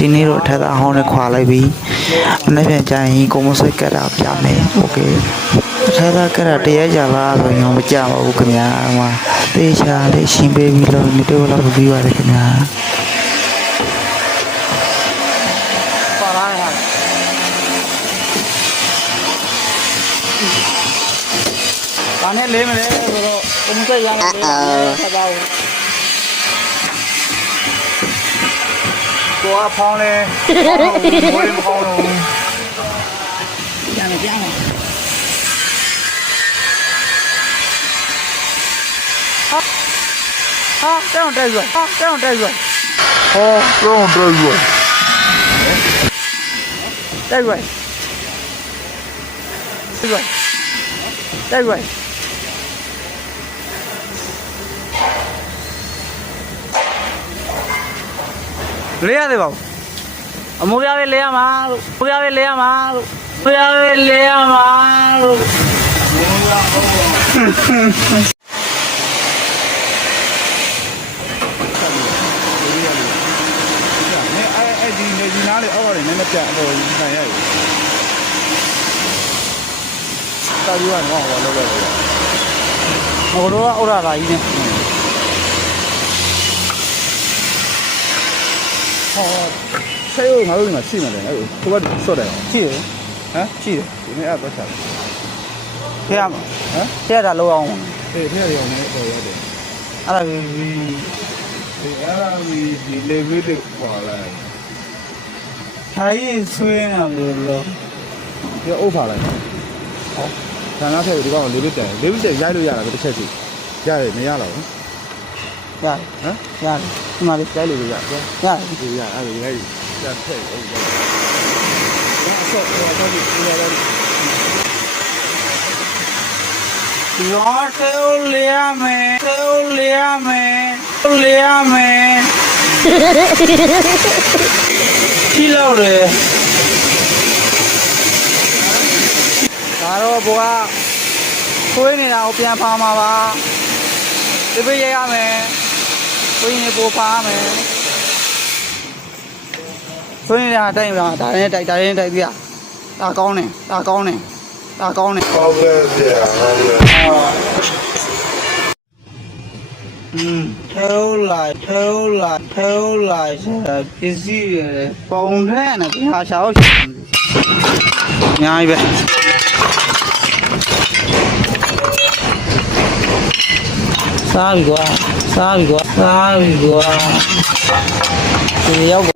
ဒီနေ့တော့ထပ်သားဟောင်းနဲ့ခွာလိုက်ပြီမနေ့ပြန်ကြရင်ကိုမဆွဲကတ်တာပြမယ်โอเคထပ်သားကတ်တာတရက်ကြာလားဆိုရင်မကြပါဘူးခင်ဗျာဟိုတေးချာလေးရှင်းပေးပြီးလို့နေတော့လောက်ပြီးပါတယ်ခင်ဗျာပါလာရဘာနဲ့လေးမလဲဆိုတော့ကိုမဆွဲရမယ်ထပ်သားကိုအဖောင်းလဲဘိုးလေးမကောင်းတော့ပြန်မယ်ပြန်မယ်ဟာတောင်းတိုက်ရွယ်တောင်းတိုက်ရွယ်ဟောတောင်းတိုက်ရွယ်တိုက်ရွယ်တိုက်ရွယ်လေးရတယ်ပေါ့အမိုးပြားလေးလဲရမှာလို့မိုးပြားလေးလဲရမှာလို့မိုးပြားလေးလဲရမှာလို့အဲ့ဒီနေဒီနားလေးအောက်ကနေနည်းနည်းပြအပေါ်ကြီးခံရတယ်တာယူကတော့ဟောလောက်လောက်ဟိုတော့အော်ရာလာကြီးနဲ့ဟောဆေးရောငါတို့ဒီမှာရှိမှလည်းအဲ့ဟိုဘက်ဆော့တယ်ရှိတယ်ဟမ်ရှိတယ်ဒီနေ့အဲ့တော့ချာဖះဟမ်ဖះတာလောက်အောင်အေးဖះရောင်းနေပေါ်ရတယ်အဲ့ဒါဒီလေဗီးလေးပေါ်လာဟာရေးဆွေးနေလို့ဒီအုပ်ပါလိုက်ဟောဌာနထဲဒီကောင်လေဗီးတယ်ရိုက်လို့ရတာပဲတစ်ချက်စီရတယ်မရတော့ဘူးရတယ်ဟမ်ရတယ်ဒီမှာလေးကြိုက်လို့ရတယ်ရတယ်အဲ့ဒါရိုက်ရထည့်ဟုတ်တယ်ဆော့တော့ဒီရတယ်ရောသေးလေးရမယ်လေးရမယ်ကြည့်လို့လေဒါတော့ဘွားခွေးနေတာကိုပြန်ဖာမှာပါဒီပေးရရမယ်ခွေးနေပို့ဖာမယ်ခွေးနေတာတိုက်မှာဒါရင်တိုက်ပြဒါကောင်းတယ်ဟုတ်ကဲ့ဗျာဟုတ်ကဲ့ထိုးလိုက်ဆိုတာပစ္စည်းရယ်ပုံထဲနဲ့ပြာချောက်အများကြီးပဲစားပြီကွာဒီရောက်